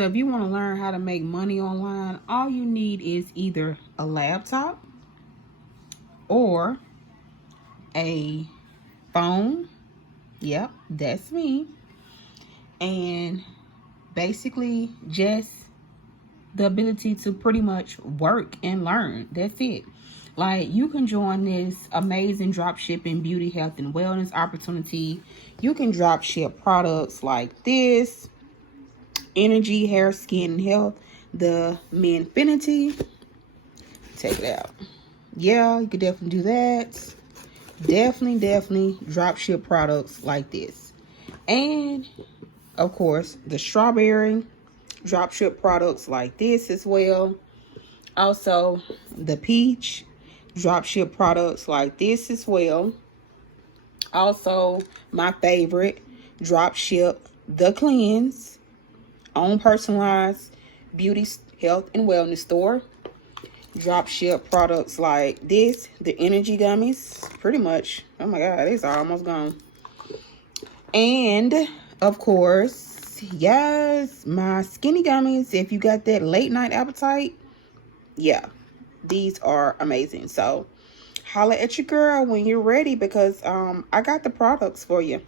So if you want to learn how to make money online, all you need is either a laptop or a phone. Yep, that's me. And basically just the ability to pretty much work and learn. That's it. Like, you can join this amazing drop shipping beauty, health, and wellness opportunity. You can drop ship products like this: energy, hair, skin, and health, the Menfinity. Take it out. Yeah, you could definitely do that. Definitely drop ship products like this. And of course, the strawberry drop ship products like this as well. Also, the peach drop ship products like this as well. Also, my favorite, drop ship the cleanse, own personalized beauty, health, and wellness store. Drop ship products like this, the energy gummies, pretty much. Oh my god, these are almost gone. And of course, yes, my skinny gummies. If you got that late night appetite, yeah, these are amazing. So holla at your girl when you're ready, because I got the products for you.